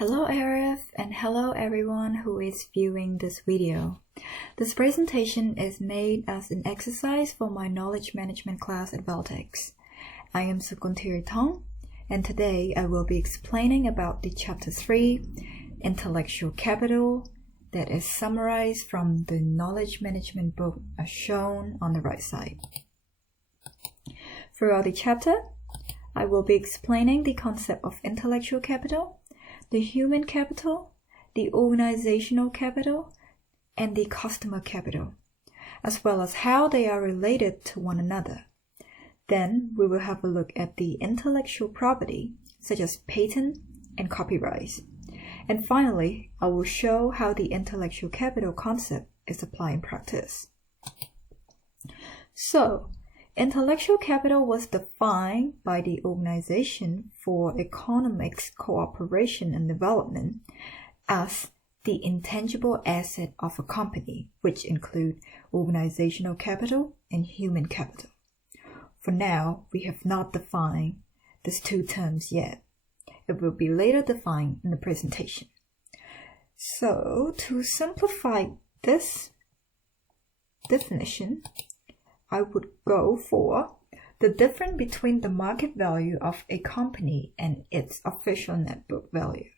Hello Arif, and hello everyone who is viewing this video. This presentation is made as an exercise for my knowledge management class at Valtex. I am Sukunthiri Thong, and today I will be explaining about the chapter 3, Intellectual Capital, that is summarized from the knowledge management book as shown on the right side. Throughout the chapter, I will be explaining the concept of intellectual capital, the human capital, the organizational capital, and the customer capital, as well as how they are related to one another. Then we will have a look at the intellectual property, such as patent and copyrights. And finally, I will show how the intellectual capital concept is applied in practice. So, intellectual capital was defined by the Organization for Economic Cooperation and Development as the intangible asset of a company, which include organizational capital and human capital. For now, we have not defined these two terms yet. It will be later defined in the presentation. So, to simplify this definition, I would go for the difference between the market value of a company and its official net book value.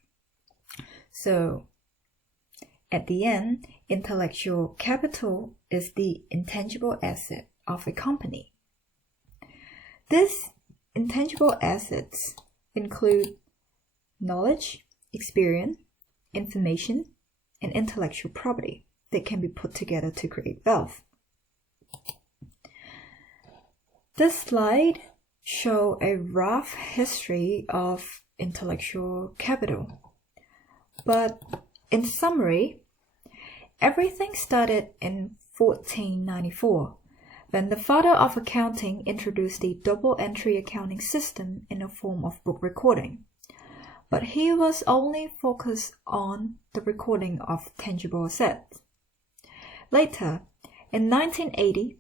So, at the end, intellectual capital is the intangible asset of a company. These intangible assets include knowledge, experience, information, and intellectual property that can be put together to create wealth. This slide shows a rough history of intellectual capital. But in summary, everything started in 1494, when the father of accounting introduced the double entry accounting system in the form of book recording. But he was only focused on the recording of tangible assets. Later, in 1980,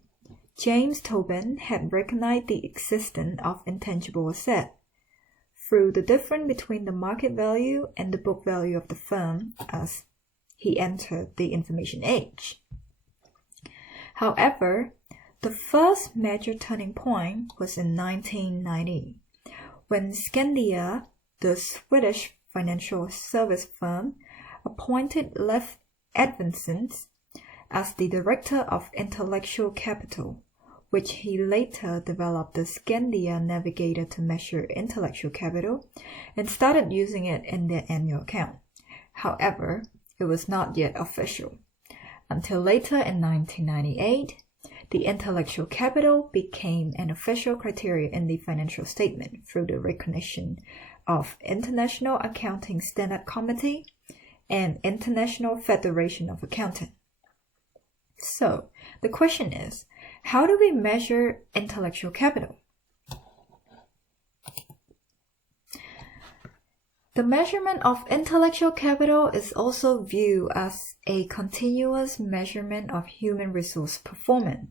James Tobin had recognized the existence of intangible assets through the difference between the market value and the book value of the firm as he entered the information age. However, the first major turning point was in 1990, when Skandia, the Swedish financial service firm, appointed Leif Edvinsson as the Director of Intellectual Capital, which he later developed the Skandia Navigator to measure intellectual capital and started using it in their annual account. However, it was not yet official. Until later in 1998, the intellectual capital became an official criteria in the financial statement through the recognition of International Accounting Standard Committee and International Federation of Accounting. So, the question is, how do we measure intellectual capital? The measurement of intellectual capital is also viewed as a continuous measurement of human resource performance,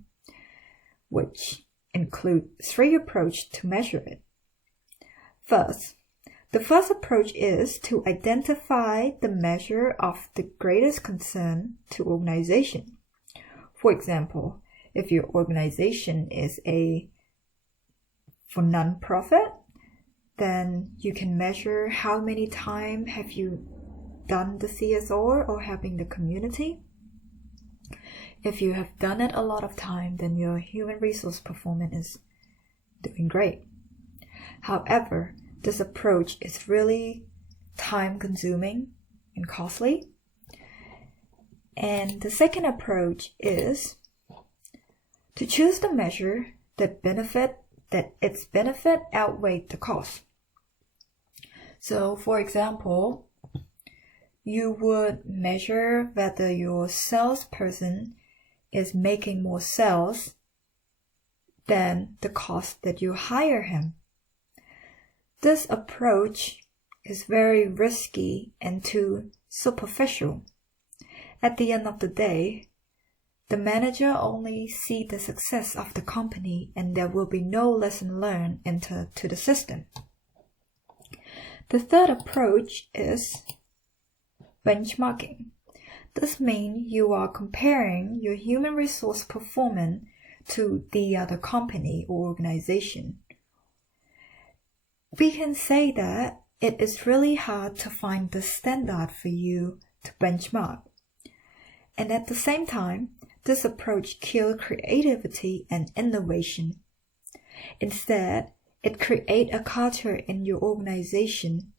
which include three approaches to measure it. First, the first approach is to identify the measure of the greatest concern to organization. For example, if your organization is for non-profit, then you can measure how many times have you done the CSR or helping the community. If you have done it a lot of time, then your human resource performance is doing great. However, this approach is really time-consuming and costly. And the second approach is to choose the measure that its benefit outweigh the cost. So, for example, you would measure whether your salesperson is making more sales than the cost that you hire him. This approach is very risky and too superficial. At the end of the day, the manager only sees the success of the company and there will be no lesson learned into the system. The third approach is benchmarking. This means you are comparing your human resource performance to the other company or organization. We can say that it is really hard to find the standard for you to benchmark. And at the same time, this approach kills creativity and innovation. Instead, it creates a culture in your organization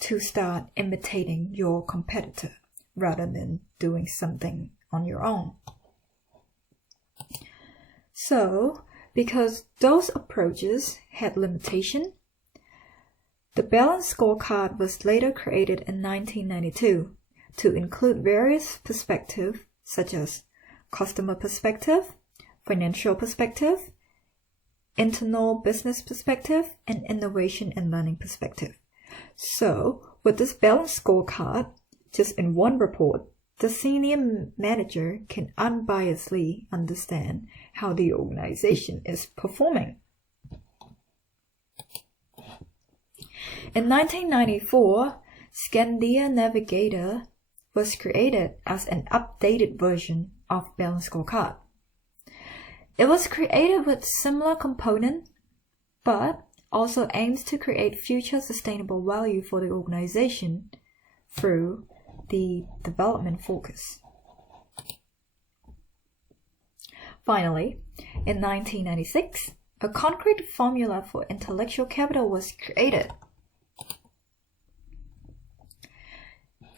to start imitating your competitor rather than doing something on your own. So, because those approaches had limitation, the balanced scorecard was later created in 1992 to include various perspectives such as customer perspective, financial perspective, internal business perspective, and innovation and learning perspective. So, with this balanced scorecard, just in one report, the senior manager can unbiasedly understand how the organization is performing. In 1994, Scandia Navigator was created as an updated version of Balanced Scorecard. It was created with similar components, but also aims to create future sustainable value for the organization through the development focus. Finally, in 1996, a concrete formula for intellectual capital was created.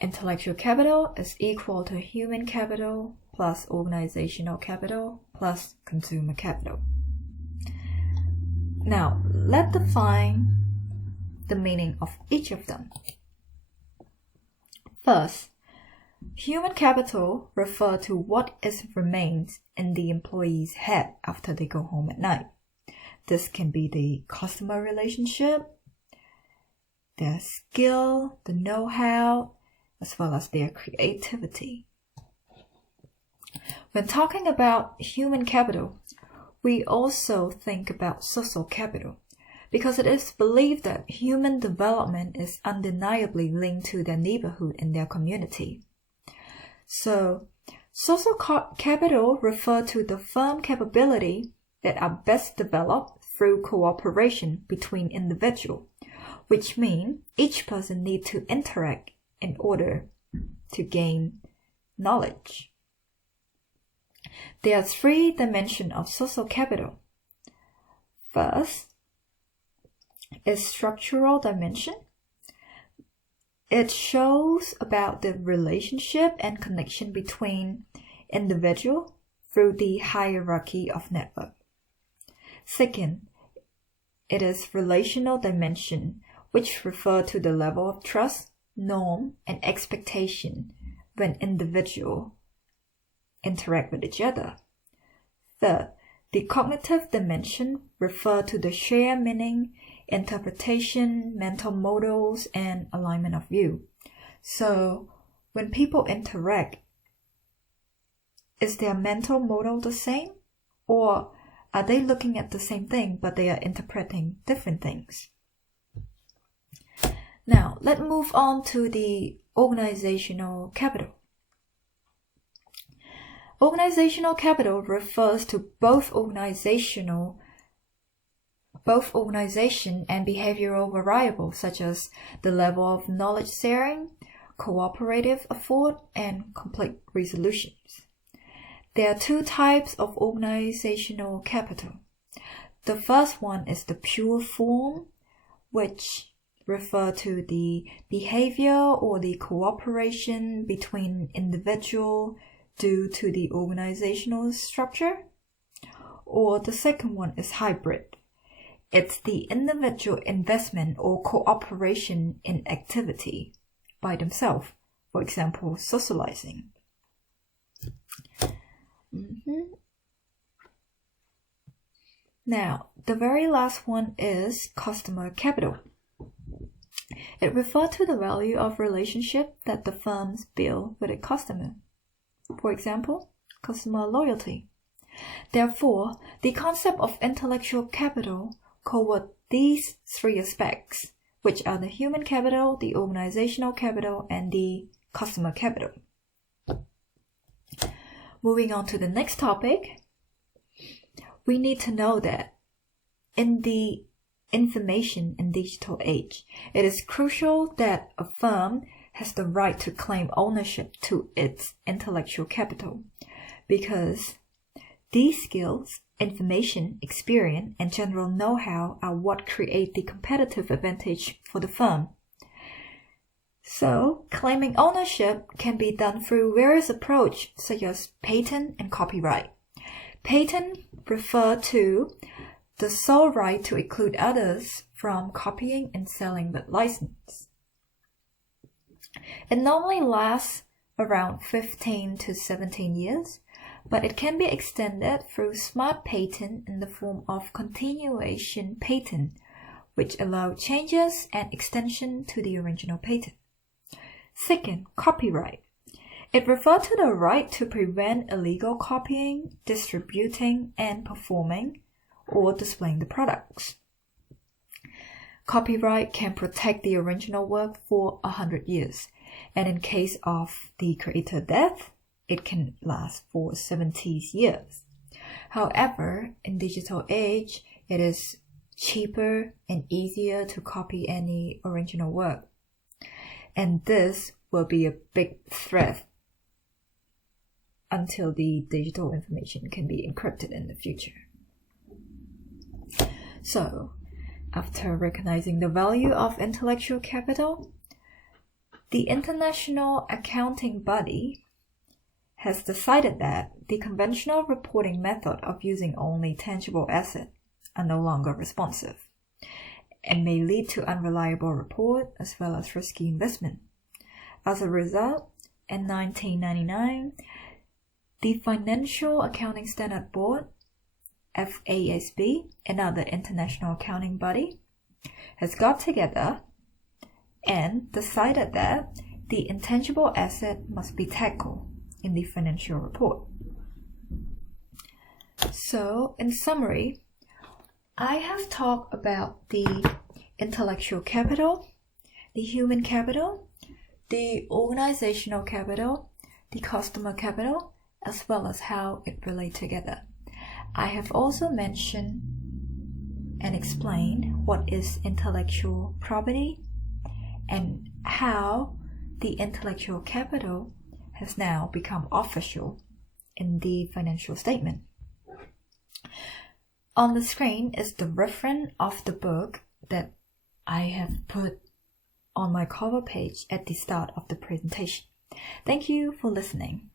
Intellectual capital is equal to human capital plus organizational capital plus consumer capital. Now, let's define the meaning of each of them. First, human capital refers to what remains in the employee's head after they go home at night. This can be the customer relationship, their skill, the know-how, as well as their creativity. When talking about human capital, we also think about social capital, because it is believed that human development is undeniably linked to their neighborhood and their community. So, social capital refers to the firm capability that are best developed through cooperation between individuals, which means each person needs to interact in order to gain knowledge. There are three dimensions of social capital. First is structural dimension. It shows about the relationship and connection between individuals through the hierarchy of network. Second, it is relational dimension, which refers to the level of trust, norm, and expectation when individuals interact with each other. Third, the cognitive dimension refers to the shared meaning, interpretation, mental models, and alignment of view. So, when people interact, is their mental model the same? Or are they looking at the same thing, but they are interpreting different things? Now, let's move on to the organizational capital. Organizational capital refers to both organization and behavioral variables such as the level of knowledge sharing, cooperative effort, and conflict resolutions. There are two types of organizational capital. The first one is the pure form, which refer to the behavior or the cooperation between individuals due to the organizational structure. Or the second one is hybrid. It's the individual investment or cooperation in activity by themselves, for example, socializing. Now, the very last one is customer capital. It refers to the value of relationship that the firms build with a customer. For example, customer loyalty. Therefore, the concept of intellectual capital covers these three aspects, which are the human capital, the organizational capital, and the customer capital. Moving on to the next topic, we need to know that in the information and digital age, it is crucial that a firm has the right to claim ownership to its intellectual capital, because these skills, information, experience, and general know-how are what create the competitive advantage for the firm. So, claiming ownership can be done through various approaches such as patent and copyright. Patent refer to the sole right to exclude others from copying and selling with license. It normally lasts around 15 to 17 years, but it can be extended through smart patent in the form of continuation patent, which allow changes and extension to the original patent. Second, copyright. It refers to the right to prevent illegal copying, distributing, and performing or displaying the products. Copyright can protect the original work for 100 years, and in case of the creator death, it can last for 70 years. However, in digital age, it is cheaper and easier to copy any original work, and this will be a big threat until the digital information can be encrypted in the future. So, after recognizing the value of intellectual capital, the International Accounting Body has decided that the conventional reporting method of using only tangible assets are no longer responsive and may lead to unreliable report as well as risky investment. As a result, in 1999, the Financial Accounting Standard Board, FASB, another international accounting body, has got together and decided that the intangible asset must be tackled in the financial report. So, in summary, I have talked about the intellectual capital, the human capital, the organizational capital, the customer capital, as well as how it relates together. I have also mentioned and explained what is intellectual property and how the intellectual capital has now become official in the financial statement. On the screen is the reference of the book that I have put on my cover page at the start of the presentation. Thank you for listening.